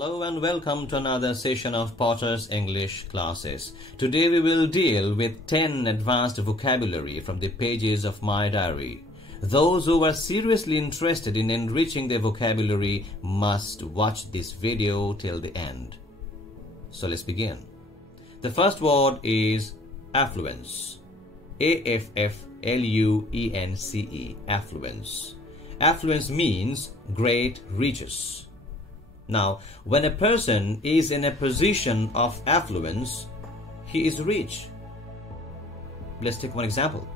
Hello and welcome to another session of Potter's English classes. Today we will deal with 10 advanced vocabulary from the pages of my diary. Those who are seriously interested in enriching their vocabulary must watch this video till the end. So let's begin. The first word is affluence. A-F-F-L-U-E-N-C-E. Affluence. Affluence means great riches. Now, when a person is in a position of affluence, he is rich. Let's take one example.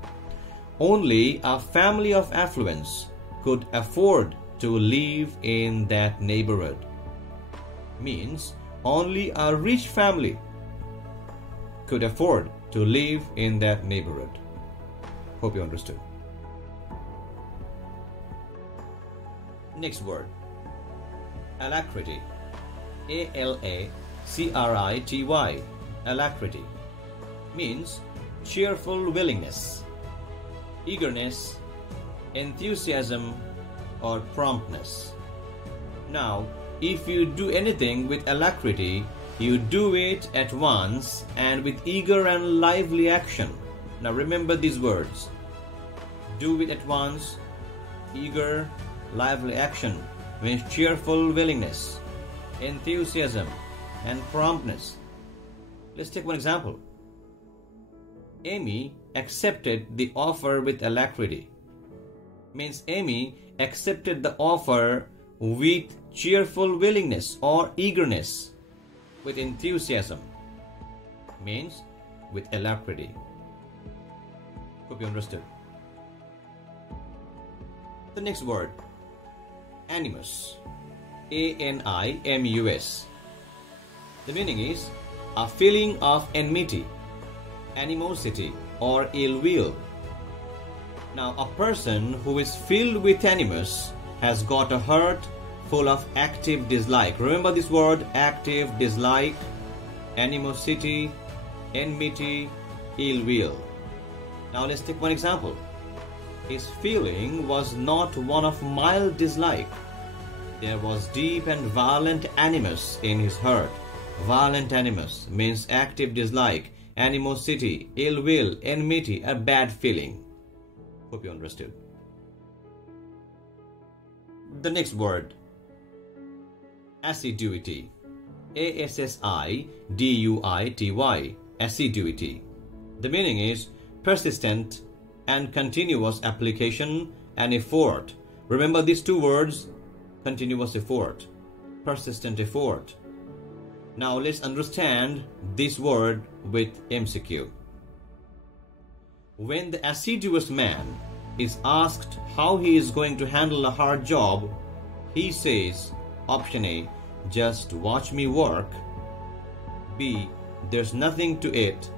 Only a family of affluence could afford to live in that neighborhood. Means only a rich family could afford to live in that neighborhood. Hope you understood. Next word. Alacrity. A-L-A-C-R-I-T-Y. Alacrity means cheerful willingness, eagerness, enthusiasm, or promptness. Now, if you do anything with alacrity, you do it at once and with eager and lively action. Now remember these words. Do it at once, eager, lively action means cheerful willingness, enthusiasm, and promptness. Let's take one example. Amy accepted the offer with alacrity. Means Amy accepted the offer with cheerful willingness or eagerness, with enthusiasm. Means with alacrity. Hope you understood. The next word. Animus. A-N-I-M-U-S. The meaning is a feeling of enmity, animosity, or ill will. Now, a person who is filled with animus has got a heart full of active dislike. Remember this word, active dislike, animosity, enmity, ill will. Now let's take one example. His feeling was not one of mild dislike. There was deep and violent animus in his heart. Violent animus means active dislike, animosity, ill will, enmity, a bad feeling. Hope you understood. The next word. Assiduity. A-S-S-I-D-U-I-T-Y. Assiduity. The meaning is persistent and continuous application and effort. Remember these two words, continuous effort, persistent effort. Now let's understand this word with MCQ. When the assiduous man is asked how he is going to handle a hard job, he says, option A, just watch me work. B, there's nothing to it.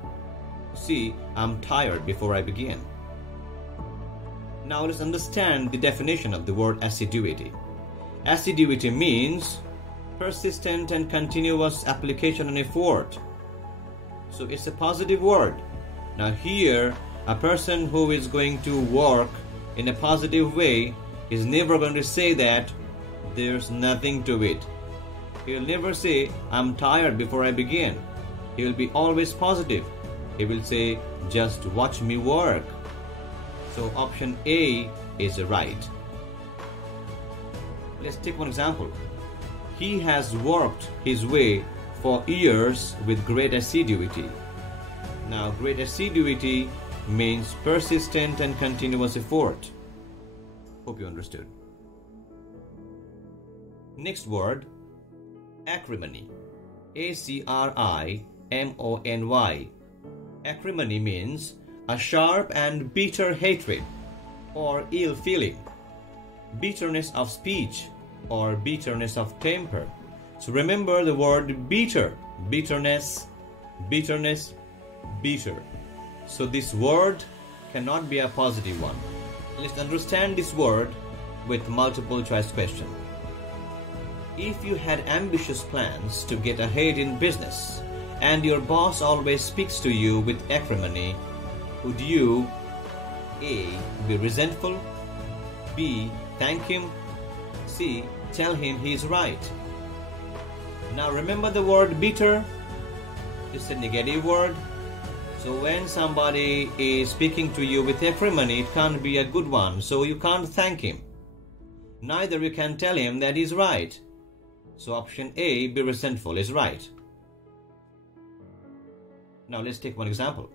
C, I'm tired before I begin. Now let's understand the definition of the word assiduity. Assiduity means persistent and continuous application and effort. So it's a positive word. Now here, a person who is going to work in a positive way is never going to say that there's nothing to it. He'll never say, I'm tired before I begin. He will be always positive. He will say, just watch me work. So option A is right. Let's take one example. He has worked his way for years with great assiduity. Now, great assiduity means persistent and continuous effort. Hope you understood. Next word, acrimony. A-C-R-I-M-O-N-Y. Acrimony means a sharp and bitter hatred or ill feeling, bitterness of speech or bitterness of temper. So remember the word bitter, bitterness, bitterness, bitter. So this word cannot be a positive one. Let's understand this word with multiple choice question. If you had ambitious plans to get ahead in business and your boss always speaks to you with acrimony, would you A, be resentful, B, thank him, C, tell him he is right? Now remember the word bitter. It's a negative word. So when somebody is speaking to you with acrimony, it can't be a good one. So you can't thank him. Neither you can tell him that he's right. So option A, be resentful, is right. Now let's take one example.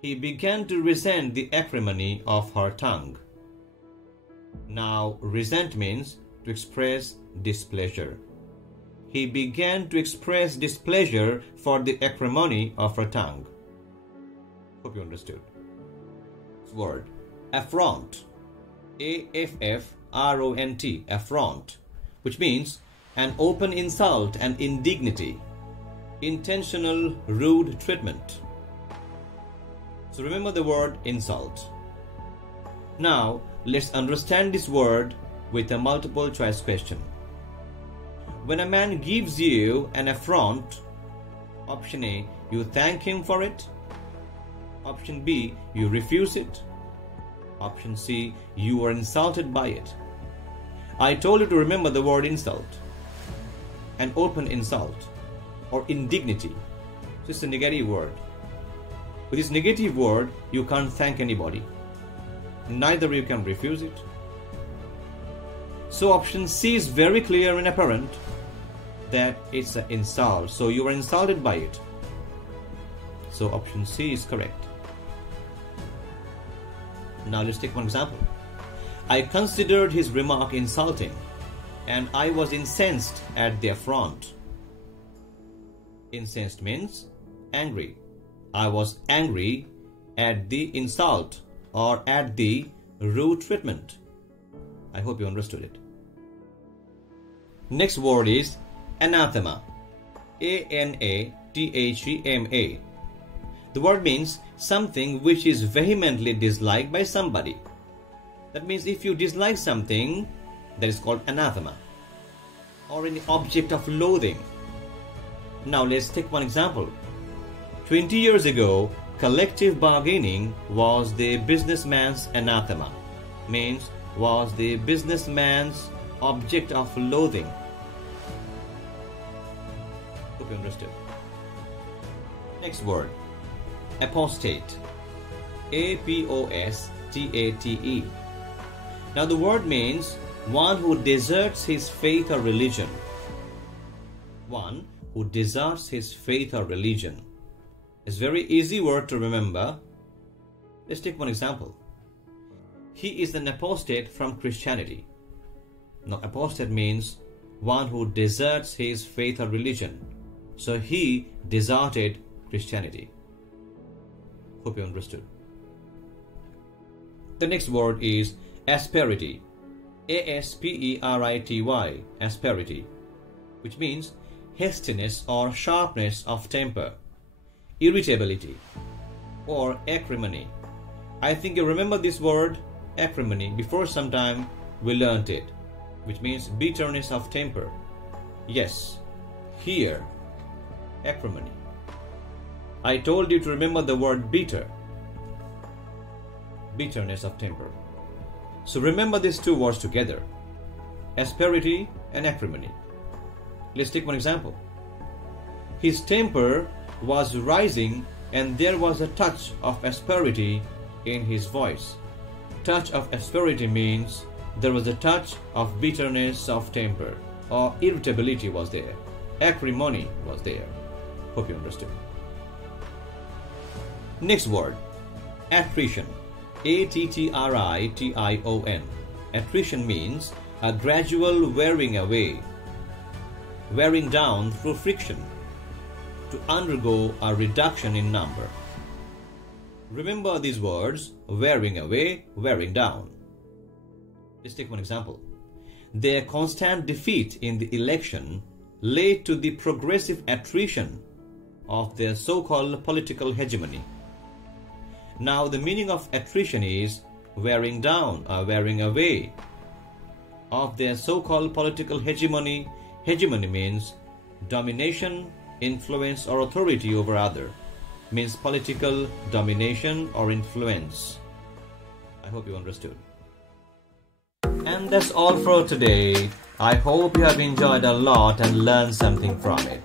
He began to resent the acrimony of her tongue. Now resent means to express displeasure. He began to express displeasure for the acrimony of her tongue. Hope you understood. This word, affront, A-F-F-R-O-N-T, affront, which means an open insult and indignity, intentional rude treatment. So remember the word insult. Now let's understand this word with a multiple choice question. When a man gives you an affront, option A, you thank him for it. Option B, you refuse it. Option C, you are insulted by it. I told you to remember the word insult. An open insult or indignity. So it's a negative word. With this negative word, you can't thank anybody. Neither you can refuse it. So option C is very clear and apparent that it's an insult. So you are insulted by it. So option C is correct. Now let's take one example. I considered his remark insulting, and I was incensed at the affront. Incensed means angry. I was angry at the insult or at the rude treatment. I hope you understood it. Next word is anathema. A-N-A-T-H-E-M-A. The word means something which is vehemently disliked by somebody. That means if you dislike something, that is called anathema, or an object of loathing. Now let's take one example. 20 years ago, collective bargaining was the businessman's anathema, means was the businessman's object of loathing. Hope you understood. Next word, apostate. A-P-O-S-T-A-T-E. Now the word means one who deserts his faith or religion. One who deserts his faith or religion. It's a very easy word to remember. Let's take one example. He is an apostate from Christianity. Now apostate means one who deserts his faith or religion. So he deserted Christianity. Hope you understood. The next word is asperity. A-S-P-E-R-I-T-Y, asperity, which means hastiness or sharpness of temper, irritability, or acrimony. I think you remember this word, acrimony. Before some time we learnt it, which means bitterness of temper. Yes, here, acrimony. I told you to remember the word bitter, bitterness of temper. So remember these two words together, asperity and acrimony. Let's take one example. His temper was rising and there was a touch of asperity in his voice. Touch of asperity means there was a touch of bitterness of temper, or irritability was there. Acrimony was there. Hope you understood. Next word, attrition. A-T-T-R-I-T-I-O-N. Attrition means a gradual wearing away, wearing down through friction, to undergo a reduction in number. Remember these words, wearing away, wearing down. Let's take one example. Their constant defeat in the election led to the progressive attrition of their so-called political hegemony. Now the meaning of attrition is wearing down or wearing away of their so-called political hegemony. Hegemony means domination, influence or authority over other. Means political domination or influence. I hope you understood. And that's all for today. I hope you have enjoyed a lot and learned something from it.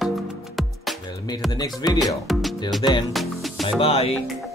We'll meet in the next video. Till then, bye bye.